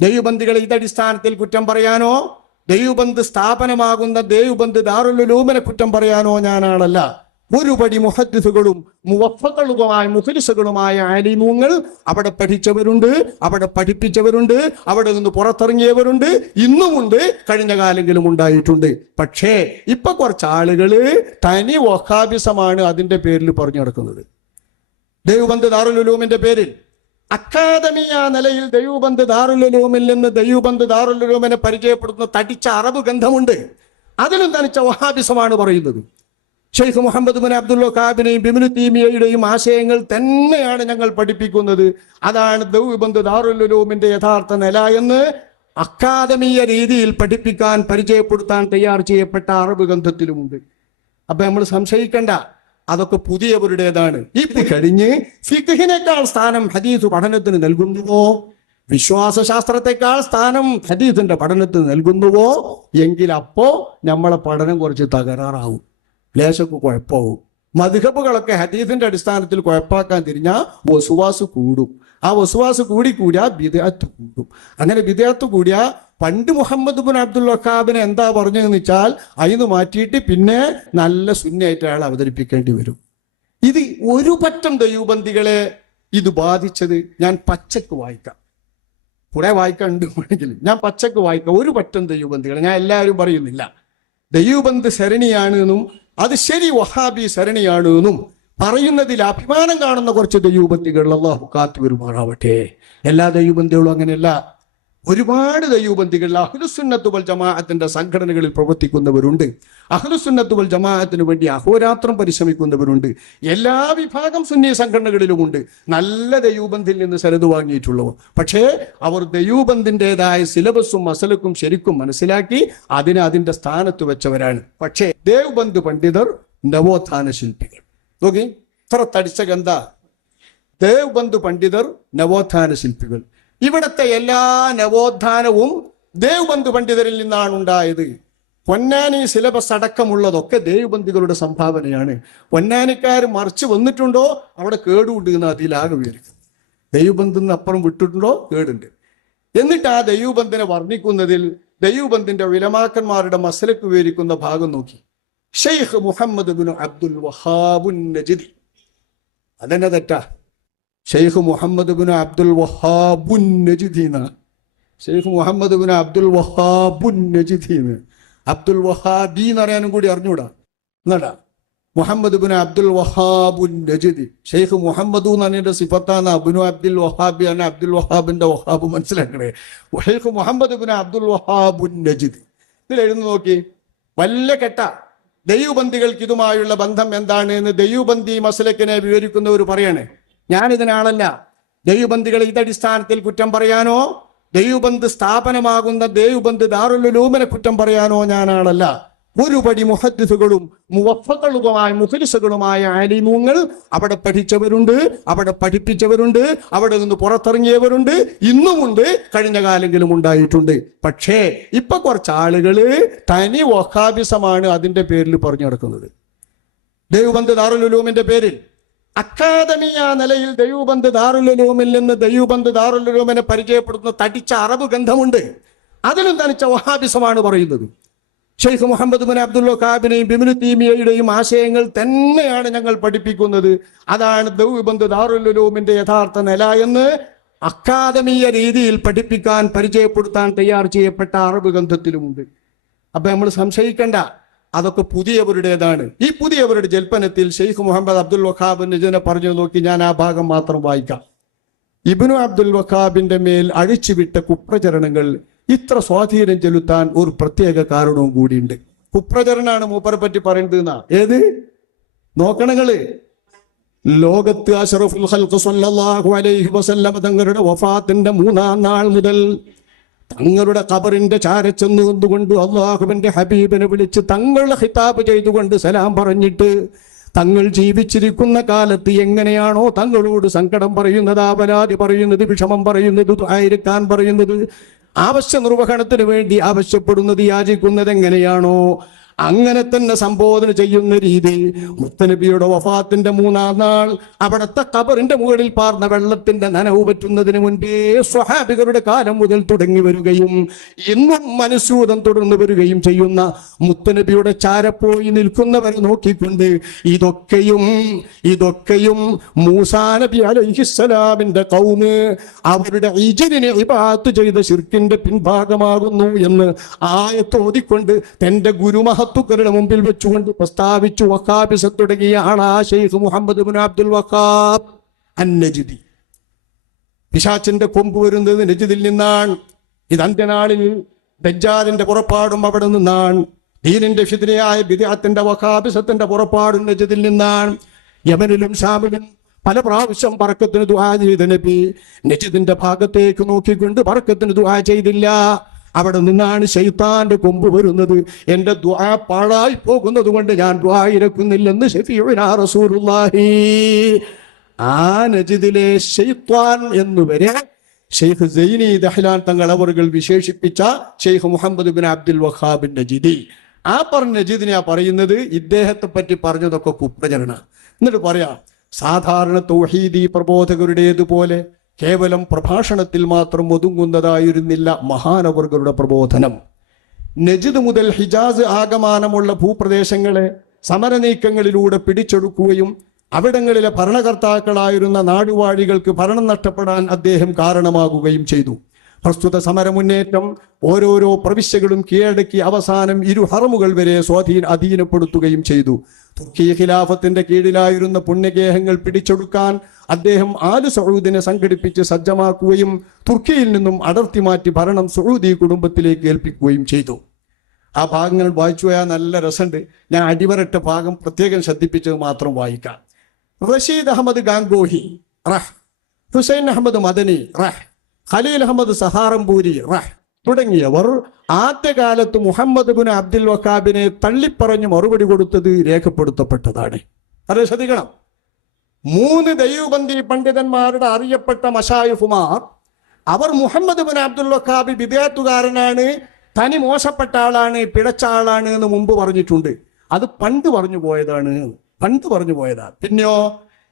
ദേവബന്ദികളെ ഇതടിസ്ഥാനത്തിൽ കുറ്റം പറയാനോ ദേവബന്ദ് സ്ഥാപനമാകുന്ന ദേവബന്ദ് ദാറുൽ ഉലൂമിനെ കുറ്റം പറയാനോ ഞാനാളല്ല. ഒരുപടി മുഹദ്ദിസുകളും മുവഫ്ഫഖുകളുമായ മുഖ്ലിസുകളുമായ ആലിമൂങ്ങൾ അവിടെ പഠിച്ചവരുണ്ട്, അവിടെ പഠിപ്പിച്ചവരുണ്ട്, അവിടെ നിന്ന് പുറത്തിറങ്ങിയവരുണ്ട്, ഇന്നുമുണ്ട്, കഴിഞ്ഞ കാലങ്ങളിലും ഉണ്ടായിട്ടുണ്ട്. പക്ഷേ ഇപ്പൊ കുറച്ച് ആളുകള് തനി വഹാബിസമാണ് അതിന്റെ പേരിൽ പറഞ്ഞു നടക്കുന്നത്. ദേവബന്ദ് ദാറുൽ ഉലൂമിന്റെ പേരിൽ അക്കാദമിയ നിലയിൽ ദേവബന്ദ് ദാറുൽ ഉലൂമിൽ നിന്ന് ദേവബന്ദ് ദാറുൽ ഉലൂമിനെ പരിചയപ്പെടുത്തുന്ന തടിച്ച അറബ് ഗന്ധമുണ്ട്. അതിലും തനിച്ച വഹാബിസമാണ് പറയുന്നത്. ഷെയ്ഖ് മുഹമ്മദ് ബിൻ അബ്ദുൽ വഹാബിനെയും ഇബ്നു തൈമിയ്യയുടെയും ആശയങ്ങൾ തന്നെയാണ് ഞങ്ങൾ പഠിപ്പിക്കുന്നത്. അതാണ് ദേവബന്ദ് ദാറുൽ ഉലൂമിന്റെ യഥാർത്ഥ നില എന്ന് അക്കാദമിയ രീതിയിൽ പഠിപ്പിക്കാൻ പരിചയപ്പെടുത്താൻ തയ്യാർ ചെയ്യപ്പെട്ട അറബ് ഗ്രന്ഥത്തിലുമുണ്ട്. അപ്പൊ നമ്മൾ സംശയിക്കണ്ട, അതൊക്കെ പുതിയവരുടേതാണ്. ഇത് കഴിഞ്ഞ് ഫിഖ്ഹിനേക്കാൾ സ്ഥാനം ഹദീസ് പഠനത്തിന് നൽകുന്നുവോ, വിശ്വാസശാസ്ത്രത്തെക്കാൾ സ്ഥാനം ഹദീസിന്റെ പഠനത്തിന് നൽകുന്നുവോ എങ്കിൽ അപ്പോ നമ്മളെ പഠനം കുറച്ച് തകരാറാവും, ലേശക്ക് കുഴപ്പമാവും. മദ്ഹബുകളൊക്കെ ഹദീസിന്റെ അടിസ്ഥാനത്തിൽ കുഴപ്പാക്കാൻ തിരിഞ്ഞാൽ വസുവാസ് കൂടും. ആ വസുവാസ് കൂടിയാ ബിദ്അത്ത് കൂടും. അങ്ങനെ ബിദ്അത്ത് കൂടിയാ പണ്ട് മുഹമ്മദ് ബിൻ അബ്ദുൽ വഹാബിനെ എന്താ പറഞ്ഞതെന്ന് വെച്ചാൽ അതിന് മാറ്റിയിട്ട് പിന്നെ നല്ല സുന്നയായിട്ട് അയാൾ അവതരിപ്പിക്കേണ്ടി വരും. ഇത് ഒരു പറ്റം ദൈവബന്ധികളെ ഇത് ബാധിച്ചത് ഞാൻ പച്ചക്ക് വായിക്കാം. കുറെ വായിക്കാണ്ട് വേണമെങ്കിൽ ഞാൻ പച്ചക്ക് വായിക്കാം. ഒരു പറ്റം ദൈവബന്ധികളെ, ഞാൻ എല്ലാവരും പറയുന്നില്ല. ദൈവബന്ദ് സരണിയാണ് എന്നും അത് ശരി വഹാബി സരണിയാണ് എന്നും പറയുന്നതിൽ അഭിമാനം കാണുന്ന കുറച്ച് ദൈവബന്ധികൾ അല്ലാഹു കാത്തു വരുമാറാവട്ടെ. എല്ലാ ദൈവബന്ധികളും അങ്ങനെയല്ല. ഒരുപാട് ദൈവബന്ധികൾ അഹ്ലുസുന്നത്ത് വൽ ജമാഅത്തിന്റെ സംഘടനകളിൽ പ്രവർത്തിക്കുന്നവരുണ്ട്. അഹ്ലുസുന്നത്ത് വൽ ജമാഅത്തിന് വേണ്ടി അഹോരാത്രം പരിശ്രമിക്കുന്നവരുണ്ട്. എല്ലാ വിഭാഗം സുന്നി സംഘടനകളിലുമുണ്ട് നല്ല ദൈവബന്ധിൽ നിന്ന് സനത് വാങ്ങിയിട്ടുള്ളവർ. പക്ഷേ അവർ ദൈവബന്ധിൻ്റെതായ സിലബസും മസലക്കും ശരിക്കും മനസ്സിലാക്കി അതിന്റെ സ്ഥാനത്ത് വെച്ചവരാണ്. പക്ഷേ ദേവബന്ദ് പണ്ഡിതർ നവോത്ഥാന ശില്പികൾ. നോക്കി ഇത്ര തടിച്ച ഗന്ധ. ദേവബന്ദ് പണ്ഡിതർ നവോത്ഥാന ശില്പികൾ. ഇവിടുത്തെ എല്ലാ നവോത്ഥാനവും ദേവബന്ദ് പണ്ഡിതരിൽ നിന്നാണ് ഉണ്ടായത്. പൊന്നാനി സിലബസ് അടക്കമുള്ളതൊക്കെ ദേവബന്ധികളുടെ സംഭാവനയാണ്. പൊന്നാനിക്കാർ മറിച്ച് വന്നിട്ടുണ്ടോ അവിടെ കേടുണ്ട് എന്ന് അതിലാകെ വിവരിക്കും. ദേവബന്ധിന്ന് അപ്പുറം വിട്ടിട്ടുണ്ടോ കേടുണ്ട്. എന്നിട്ട് ആ ദേവബന്ധിനെ വർണ്ണിക്കുന്നതിൽ ദേവബന്ധിന്റെ വിലമാക്കന്മാരുടെ മസലക്ക് വിവരിക്കുന്ന ഭാഗം നോക്കി. ഷെയ്ഖ് മുഹമ്മദ് ബിൻ അബ്ദുൽ വഹാബുൻ നജ്ദി, അതെന്നെ തെറ്റാ. ഷെയ്ഖ് മുഹമ്മദ് ബിൻ അബ്ദുൽ വഹാബുൻ നജ്ദി എന്നാണ്. ഷെയ്ഖ് മുഹമ്മദ് ബിൻ അബ്ദുൽ വഹാബുൻ നജ്ദി എന്ന്. അബ്ദുൽ വഹാബി എന്ന് പറയാനും കൂടി അറിഞ്ഞൂടാ എന്നാടാ. മുഹമ്മദ് ബിൻ അബ്ദുൽ വഹാബുൻ നജ്ദി. ഷെയ്ഖ് മുഹമ്മദ് എന്ന് പറഞ്ഞതിന്റെ സിഫത്താണ് അബ്നു അബ്ദുൽ വഹാബി ആണ്. അബ്ദുൽ വഹാബിന്റെ വഹാബ് മനസ്സിലാക്കണേ. ഷെയ്ഖ് മുഹമ്മദ് ബിൻ അബ്ദുൽ വഹാബുൻ നജ്ദി ഇതിൽ എഴുതി നോക്കി. വല്ല കെട്ട ദൈവബന്ധികൾക്ക് ഇതുമായുള്ള ബന്ധം എന്താണ് എന്ന് ദൈവബന്ധി മസലക്കിനെ വിവരിക്കുന്നവർ പറയണേ. ഞാനിതിനാളല്ല. ദേവബന്ദികളെ ഇതടിസ്ഥാനത്തിൽ കുറ്റം പറയാനോ ദേവബന്ദ് സ്ഥാപനമാകുന്ന ദേവബന്ദ് ദാറുൽ ഉലൂമിനെ കുറ്റം പറയാനോ ഞാനാളല്ല. ഒരുപടി മുഹദ്ദിസുകളും മുവഫ്ഫഖുകളുമായ മുഖ്ലിസുകളുമായ ആലിമൂങ്ങൾ അവിടെ പഠിച്ചവരുണ്ട്, അവിടെ പഠിപ്പിച്ചവരുണ്ട്, അവിടെ നിന്ന് പുറത്തിറങ്ങിയവരുണ്ട്, ഇന്നുമുണ്ട്, കഴിഞ്ഞ കാലങ്ങളിലും ഉണ്ടായിട്ടുണ്ട്. പക്ഷേ ഇപ്പൊ കുറച്ച് ആളുകള് തനി വഹാബിസമാണ് അതിന്റെ പേരിൽ പറഞ്ഞു നടക്കുന്നത്. ദേവബന്ദ് ദാറുൽ ഉലൂമിന്റെ പേരിൽ അക്കാദമിയ നിലയിൽ ദേവബന്ദ് ദാറുൽ ഉലൂമിൽ നിന്ന് ദേവബന്ദ് ദാറുൽ ഉലൂമിനെ പരിചയപ്പെടുത്തുന്ന തടിച്ച അറബ് ഗന്ധമുണ്ട്. അതിലും തനിച്ച വഹാബിസമാണ് പറയുന്നത്. ഷെയ്ഖ് മുഹമ്മദ് ബിൻ അബ്ദുൽ വഹാബിനെയും ഇബ്നു തൈമിയ്യയുടെയും ആശയങ്ങൾ തന്നെയാണ് ഞങ്ങൾ പഠിപ്പിക്കുന്നത്. അതാണ് ദേവബന്ദ് ദാറുൽ ഉലൂമിന്റെ യഥാർത്ഥ നില എന്ന് അക്കാദമിയ രീതിയിൽ പഠിപ്പിക്കാൻ പരിചയപ്പെടുത്താൻ തയ്യാർ ചെയ്യപ്പെട്ട അറബ് ഗ്രന്ഥത്തിലുമുണ്ട്. അപ്പൊ നമ്മൾ സംശയിക്കണ്ട, അതൊക്കെ പുതിയവരുടേതാണ്. ഈ പുതിയവരുടെ ജൽപ്പനത്തിൽ ഷെയ്ഖ് മുഹമ്മദ് അബ്ദുൽ വഹാബ് നജ്ദിനെ പറഞ്ഞു നോക്കി. ഞാൻ ആ ഭാഗം മാത്രം വായിക്കാം. ഇബ്നു അബ്ദുൽ വഹാബിന്റെ മേൽ അഴിച്ചുവിട്ട കുപ്രചരണങ്ങൾ ഇത്ര സ്വാധീനം ചെലുത്താൻ ഒരു പ്രത്യേക കാരണവും കൂടിയുണ്ട്. കുപ്രചരണമാണ് മൂപ്പരെ പറ്റി പറയുന്നത് എന്നാ. ഏത് നോക്കണങ്ങള് ലോകത്ത് അഷ്റഫുൽ ഖൽഖ് സ്വല്ലല്ലാഹു അലൈഹി വസല്ലം തങ്ങളുടെ വഫാത്തിന്റെ 3-ാം നാൾ മുതൽ തങ്ങളുടെ ഖബറിന്റെ ചാരച്ചെന്ന് നിന്നുകൊണ്ട് അള്ളാഹുവിന്റെ ഹബീബിനെ വിളിച്ച് തങ്ങളെ ഖിതാബ് ചെയ്തുകൊണ്ട് സലാം പറഞ്ഞിട്ട് തങ്ങൾ ജീവിച്ചിരിക്കുന്ന കാലത്ത് എങ്ങനെയാണോ തങ്ങളോട് സങ്കടം പറയുന്നത്, ആപരാധി പറയുന്നത്, വിഷമം പറയുന്നത്, ദുആയിരിക്കാൻ പറയുന്നത്, ആവശ്യ നിർവഹണത്തിന് വേണ്ടി ആവശ്യപ്പെടുന്നത്, യാചിക്കുന്നത് എങ്ങനെയാണോ അങ്ങനെ തന്നെ സംബോധന ചെയ്യുന്ന രീതി. മുത്തനബിയുടെ വഫാത്തിന്റെ 3-ാം നാൾ അവിടുത്തെ ഖബറിന്റെ മുകളിൽ പാർന്ന വെള്ളത്തിന്റെ നനവ് പറ്റുന്നതിന് മുൻപേ സ്വഹാബികളുടെ കാലം മുതൽ തുടങ്ങി വരികയും ഇന്നും മനസ്സൂതം തുടർന്നു വരികയും ചെയ്യുന്ന മുത്തനബിയുടെ ചാരപ്പോയി നിൽക്കുന്നവരെ നോക്കിക്കൊണ്ട് ഇതൊക്കെയും മൂസാ നബി അലൈഹിസ്സലാമിന്റെ ഖൗമ് അവരുടെ ഇജ്രിനെ ഇബാദത്ത് ചെയ്ത ശിർക്കിന്റെ പിൻഭാഗമാകുന്നു എന്ന് ആയത്തോതിക്കൊണ്ട് തന്റെ ഗുരുമഹത്തുക്കളുടെ മുമ്പിൽ വെച്ചുകൊണ്ട് പ്രസ്താവിച്ചു. വഹാബിസത്ത് തുടങ്ങിയ ആളാ ശൈഖ് മുഹമ്മദ് ഇബ്നു അബ്ദുൽ വഹാബ് അൻ-നജ്ദി. പിശാചിന്റെ കൊമ്പ് വരുന്നത് നജ്ദിൽ നിന്നാണ്. ഇത് അന്ത്യനാളിൽ ദജ്ജാലിന്റെ പുറപ്പാടും അവിടെ നിന്നാണ്. ദീനിന്റെ ഫിത്നയായ ബിദ്അത്തിന്റെ വഹാബിസത്തിന്റെ പുറപ്പാടും നജ്ദിൽ നിന്നാണ്. യമനിലും ഷാമിലും പല പ്രാവശ്യം ബർക്കത്തിന് ദുആ ചെയ്ത നബി നജ്ദിന്റെ ഭാഗത്തേക്ക് നോക്കിക്കൊണ്ട് ബർക്കത്തിന് ദുആ ചെയ്തില്ല. അവിടെ നിന്നാണ് ശൈത്താന്റെ കൊമ്പ് വരുന്നത്. എന്റെ ദുആ പാഴായി പോകുന്നത് കൊണ്ട് ഞാൻ ദുആ ഇരക്കുന്നില്ലെന്ന് ശഫീഉനാ റസൂലുള്ളാഹി. ആ നജ്ദിലെ ശൈത്താൻ എന്നുവരെ ഷെയ്ഖ് സൈനി ദഹ്ലാൻ തങ്ങൾ അവர்கள் വിശേഷിപ്പിച്ച ഷെയ്ഖ് മുഹമ്മദ് ഇബ്നു അബ്ദുൽ വഹാബ് നജ്ദി. ആ പറഞ്ഞ നജ്ദിനെ പറയുന്നത് ഇദ്ദേഹത്തെ പറ്റി പറഞ്ഞതൊക്കെ കുപ്രചരണ. എന്നിട്ട് പറയാം, സാധാരണ തൗഹീദി പ്രബോധകരുടേതുപോലെ കേവലം പ്രഭാഷണത്തിൽ മാത്രം ഒതുങ്ങുന്നതായിരുന്നില്ല മഹാനവർഗരുടെ പ്രബോധനം. നജ്ദ് മുതൽ ഹിജാസ് ആകമാനമുള്ള ഭൂപ്രദേശങ്ങളെ സമരനീക്കങ്ങളിലൂടെ പിടിച്ചെടുക്കുകയും അവിടങ്ങളിലെ ഭരണകർത്താക്കളായിരുന്ന നാടുവാഴികൾക്ക് ഭരണം നഷ്ടപ്പെടാൻ അദ്ദേഹം കാരണമാകുകയും ചെയ്തു. പ്രസ്തുത സമരമുന്നേറ്റം ഓരോരോ പ്രവിശ്യകളും കീഴടക്കി അവസാനം 2 ഹറമുകൾ വരെ അധീനപ്പെടുത്തുകയും ചെയ്തു. തുർക്കി ഖിലാഫത്തിന്റെ കീഴിലായിരുന്ന പുണ്യഗേഹങ്ങൾ പിടിച്ചെടുക്കാൻ അദ്ദേഹം ആലു സഊദിനെ സംഘടിപ്പിച്ച് സജ്ജമാക്കുകയും തുർക്കിയിൽ നിന്നും അടർത്തി മാറ്റി ഭരണം സഊദി കുടുംബത്തിലേക്ക് ഏൽപ്പിക്കുകയും ചെയ്തു. ആ ഭാഗങ്ങൾ വായിച്ചു പോയാൽ നല്ല രസമുണ്ട്. ഞാൻ അടിവരട്ട ഭാഗം പ്രത്യേകം ശ്രദ്ധിപ്പിച്ചത് മാത്രം വായിക്കാം. റഷീദ് അഹമ്മദ് ഗാംഗോഹി റഹ്, ഹുസൈൻ അഹമ്മദ് മദനി റഹ്, ഖലീൽ അഹമ്മദ് സഹാറംപൂരി റഹ് തുടങ്ങിയവർ ആദ്യകാലത്ത് മുഹമ്മദ് ഇബ്നു അബ്ദുൽ വഹാബിനെ തള്ളിപ്പറഞ്ഞ് മറുപടി കൊടുത്തത് രേഖപ്പെടുത്തപ്പെട്ടതാണ്. അത് ശ്രദ്ധിക്കണം. 3 ദൈവബന്ധി പണ്ഡിതന്മാരുടെ അറിയപ്പെട്ട മശായിഖുമാർ അവർ മുഹമ്മദ് ഇബ്നു അബ്ദുൽ വഹാബ് ബിദ്അത്തുകാരനാണ്, തനി മോശപ്പെട്ട ആളാണ്, പിഴച്ച ആളാണ് എന്ന് മുമ്പ് പറഞ്ഞിട്ടുണ്ട്. അത് പണ്ട് പറഞ്ഞു പോയതാണ്. പിന്നെയോ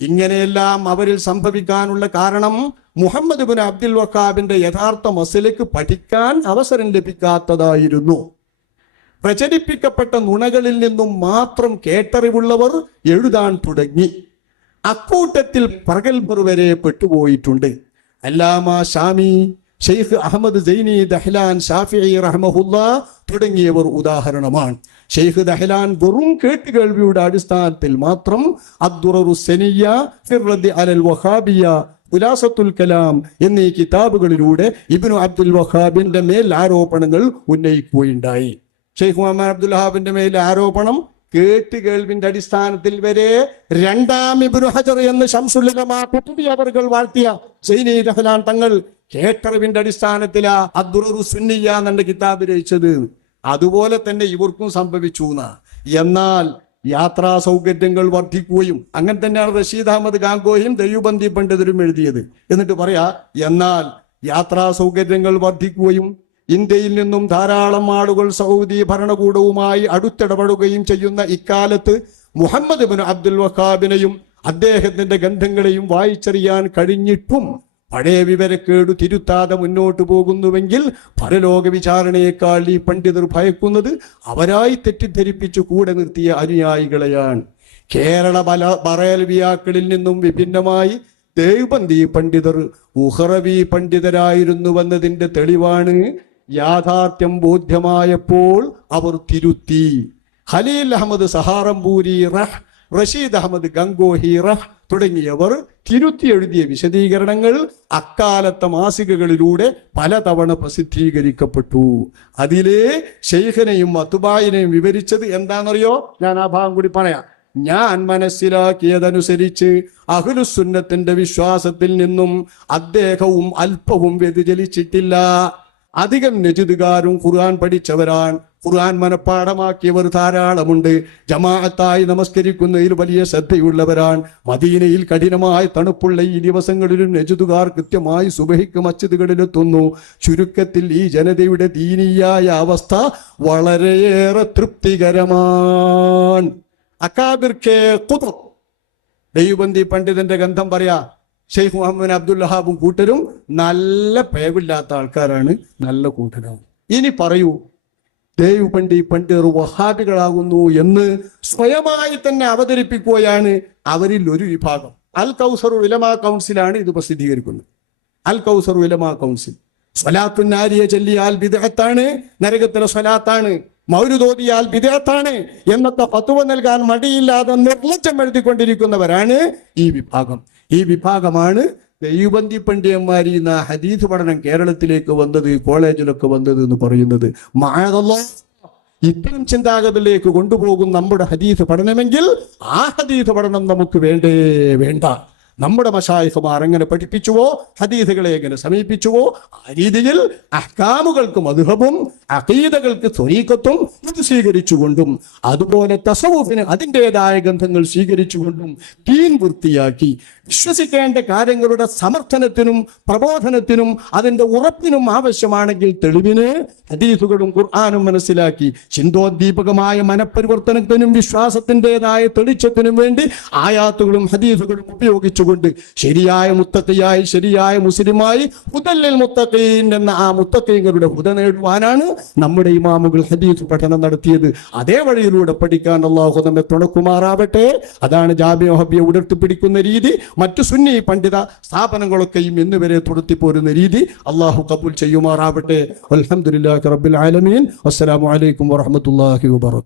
ഇങ്ങനെയെല്ലാം അവരിൽ സംഭവിക്കാനുള്ള കാരണം മുഹമ്മദ് ഇബ്നു അബ്ദുൽ വഹാബിന്റെ യഥാർത്ഥ മസലക്ക് പഠിക്കാൻ അവസരം ലഭിക്കാത്തതായിരുന്നു. പ്രചരിപ്പിക്കപ്പെട്ട നുണകളിൽ നിന്നും മാത്രം കേട്ടറിവുള്ളവർ എഴുതാൻ തുടങ്ങി. അക്കൂട്ടത്തിൽ പ്രഗൽഭർ വരെ പെട്ടുപോയിട്ടുണ്ട്. അല്ലാമ ഷാമി, ഷെയ്ഖ് അഹമ്മദ് സൈനി ദഹ്ലാൻ ഷാഫിഈ റഹ്മഹുല്ലാ തുടങ്ങിയവർ ഉദാഹരണമാണ്. ഷെയ്ഖ് ദഹ്ലാൻ വെറും കേട്ടുകേൾവിയുടെ അടിസ്ഥാനത്തിൽ മാത്രം അദ്ദുററു സനിയ്യ ഫി റദ്ദി അലൽ വഹാബിയ്യ, ഖുലാസത്തുൽ കലാം എന്നീ കിതാബുകളിലൂടെ ഇബ്നു അബ്ദുൽ വഹാബിന്റെ മേൽ ആരോപണങ്ങൾ ഉന്നയിക്കുകയുണ്ടായി. ഷെയ്ഖ് മുഹമ്മദ് അബ്ദുൽ വഹാബിന്റെ മേൽ ആരോപണം കേട്ടുകേൾവിന്റെ അടിസ്ഥാനത്തിൽ വരെ 2ാം ഇബ്നു ഹജർ എന്ന് ശംസുൽ ഉലമാ ഖുതുബി അവർകൾ വാഴ്ത്തിയ സൈനി ദഹ്ലാൻ തങ്ങൾ കേട്ടറിവിന്റെ അടിസ്ഥാനത്തിലാ അദ്ദുററു സുന്നിയ്യ എന്ന കിതാബ് രചിച്ചത്. അതുപോലെ തന്നെ ഇവർക്കും സംഭവിച്ചു. എന്നാൽ യാത്രാ സൗകര്യങ്ങൾ വർദ്ധിക്കുകയും, അങ്ങനെ തന്നെയാണ് റഷീദ് അഹമ്മദ് ഗാംഗോയും ദൈവബന്ധി പണ്ഡിതരും എഴുതിയത്. എന്നിട്ട് പറയാ, എന്നാൽ യാത്രാ സൗകര്യങ്ങൾ വർദ്ധിക്കുകയും ഇന്ത്യയിൽ നിന്നും ധാരാളം ആളുകൾ സൗദി ഭരണകൂടവുമായി അടുത്തിടപെടുകയും ചെയ്യുന്ന ഇക്കാലത്ത് മുഹമ്മദ് ഇബ്നു അബ്ദുൽ വഹാബിനെയും അദ്ദേഹത്തിന്റെ ഗ്രന്ഥങ്ങളെയും വായിച്ചറിയാൻ കഴിഞ്ഞിട്ടും പഴയ വിവരക്കേടു തിരുത്താതെ മുന്നോട്ട് പോകുന്നുവെങ്കിൽ പരലോക വിചാരണയേക്കാൾ ഈ പണ്ഡിതർ ഭയക്കുന്നത് അവരായി തെറ്റിദ്ധരിപ്പിച്ചു കൂടെ നിർത്തിയ അനുയായികളെയാണ്. കേരള ബറേൽവിയാക്കളിൽ നിന്നും വിഭിന്നമായി ദേവബന്ധി പണ്ഡിതർ ഉഹറവി പണ്ഡിതരായിരുന്നുവെന്നതിന്റെ തെളിവാണ് യാഥാർത്ഥ്യം ബോധ്യമായപ്പോൾ അവർ തിരുത്തി. ഖലീൽ അഹമ്മദ് സഹാറംപൂരി റഹ്, റഷീദ് അഹമ്മദ് ഗംഗോഹി റഹ് തുടങ്ങിയവർ തിരുത്തി എഴുതിയ വിശദീകരണങ്ങൾ അക്കാലത്തെ മാസികകളിലൂടെ പലതവണ പ്രസിദ്ധീകരിക്കപ്പെട്ടു. അതിലെ ഷെയ്ഖിനെയും അത്തുബായിനെയും വിവരിച്ചത് എന്താണെന്നറിയോ? ഞാൻ ആ ഭാഗം കൂടി പറയാം. ഞാൻ മനസ്സിലാക്കിയതനുസരിച്ച് അഹ്ലുസുന്നത്തിന്റെ വിശ്വാസത്തിൽ നിന്നും അദ്ദേഹവും അല്പവും വ്യതിചലിച്ചിട്ടില്ല. അധികം നജ്ദുകാരും ഖുർആൻ പഠിച്ചവരാണ്. ഖുർആൻ മനഃപ്പാഠമാക്കിയവർ ധാരാളമുണ്ട്. ജമാഅത്തായി നമസ്കരിക്കുന്നതിൽ വലിയ ശ്രദ്ധയുള്ളവരാണ്. മദീനയിൽ കഠിനമായ തണുപ്പുള്ള ഈ ദിവസങ്ങളിലും നജുദുകാർ കൃത്യമായി സുബഹിക്ക് മസ്ജിദുകളിലെത്തുന്നു. ചുരുക്കത്തിൽ ഈ ജനതയുടെ ദീനീയായ അവസ്ഥ വളരെയേറെ തൃപ്തികരമാണ്. അക്കാബിർക്കെ ഖുതുബ്, ദൈവബന്ദി പണ്ഡിതന്റെ ഗന്ധം പറയാ, ഷെയ്ഖ് മുഹമ്മദ് അബ്ദുൽ വഹാബും കൂട്ടരും നല്ല പേവില്ലാത്ത ആൾക്കാരാണ്, നല്ല കൂട്ടരാണ്. ഇനി പറയൂ, ദേവബന്ദി പണ്ഡിതർ വഹാബികളാകുന്നു എന്ന് സ്വയമായി തന്നെ അവതരിപ്പിക്കുകയാണ് അവരിൽ ഒരു വിഭാഗം. അൽ കൗസർ ഉലമാ കൗൺസിലാണ് ഇത് പ്രസിദ്ധീകരിക്കുന്നത്. അൽ കൗസർ ഉലമാ കൗൺസിൽ. സ്വലാത്തു നാരിയെ ചൊല്ലിയാൽ ബിദ്അത്താണ്, നരകത്തിലെ സ്വലാത്താണ്, മൗലിദോദിയാൽ ബിദ്അത്താണ് എന്നൊക്കെ ഫത്വ നൽകാൻ മടിയില്ലാതെ നിർലജ്ജം എഴുതിക്കൊണ്ടിരിക്കുന്നവരാണ് ഈ വിഭാഗം. ഈ വിഭാഗമാണ് ദൈവബന്ദി പണ്ഡിതന്മാർ ഈ ഹദീസ് പഠനം കേരളത്തിലേക്ക് വന്നത്, കോളേജിലൊക്കെ വന്നത് എന്ന് പറയുന്നത്. മഅദല്ലാഹ്, ഇത്തരം ചിന്താഗതിയിലേക്ക് കൊണ്ടുപോകും നമ്മുടെ ഹദീസ് പഠനമെങ്കിൽ ആ ഹദീസ് പഠനം നമുക്ക് വേണ്ടേ വേണ്ട. നമ്മുടെ മശായിഖുമാർ എങ്ങനെ പഠിപ്പിച്ചുവോ, ഹദീസുകളെ എങ്ങനെ സമീപിച്ചുവോ, ആ രീതിയിൽ അഹ്കാമുകൾക്ക് മദ്ഹബും അഖീദകൾക്ക് ത്വരീഖത്തും ഇത് സ്വീകരിച്ചുകൊണ്ടും അതുപോലെ തസവൂഫിന് അതിൻ്റെതായ ഗന്ധങ്ങൾ സ്വീകരിച്ചുകൊണ്ടും ദീൻ വൃത്തിയാക്കി വിശ്വസിക്കേണ്ട കാര്യങ്ങളുടെ സമർത്ഥനത്തിനും പ്രബോധനത്തിനും അതിൻ്റെ ഉറപ്പിനും ആവശ്യമാണെങ്കിൽ തെളിവിന് ഹദീസുകളും ഖുർആനും മനസ്സിലാക്കി ചിന്തോദ്ദീപകമായ മനപരിവർത്തനത്തിനും വിശ്വാസത്തിൻ്റെതായ തെളിച്ചത്തിനും വേണ്ടി ആയാത്തുകളും ഹദീസുകളും ഉപയോഗിച്ചുകൊണ്ട് ശരിയായ മുത്തഖിയായി, ശരിയായ മുസ്ലിമായി, ഹുദല്ലിൽ മുത്തഖീൻ എന്ന ആ മുത്തഖീങ്ങളുടെ ഹുദ നേടുവാനാണ് നമ്മുടെ ഇമാമുകൾ ഹദീസ് പഠനം നടത്തിയത്. അതേ വഴിയിലൂടെ പഠിക്കാൻ അല്ലാഹു നമ്മെ തുണക്കുമാറാവട്ടെ. അതാണ് ജാമിഅ ഹബിയ ഉയർത്തിപ്പിടിക്കുന്ന രീതി. മറ്റു സുന്നി പണ്ഡിത സ്ഥാപനങ്ങളൊക്കെയും ഇന്നുവരെ തുടർത്തിപ്പോരുന്ന രീതി അള്ളാഹു കബൂൽ ചെയ്യുമാറാവട്ടെ. അൽഹംദുലില്ലാഹി റബ്ബിൽ ആലമീൻ. അസ്സലാമു അലൈക്കും വറഹ്മത്തുള്ളാഹി വബറകാതുഹു.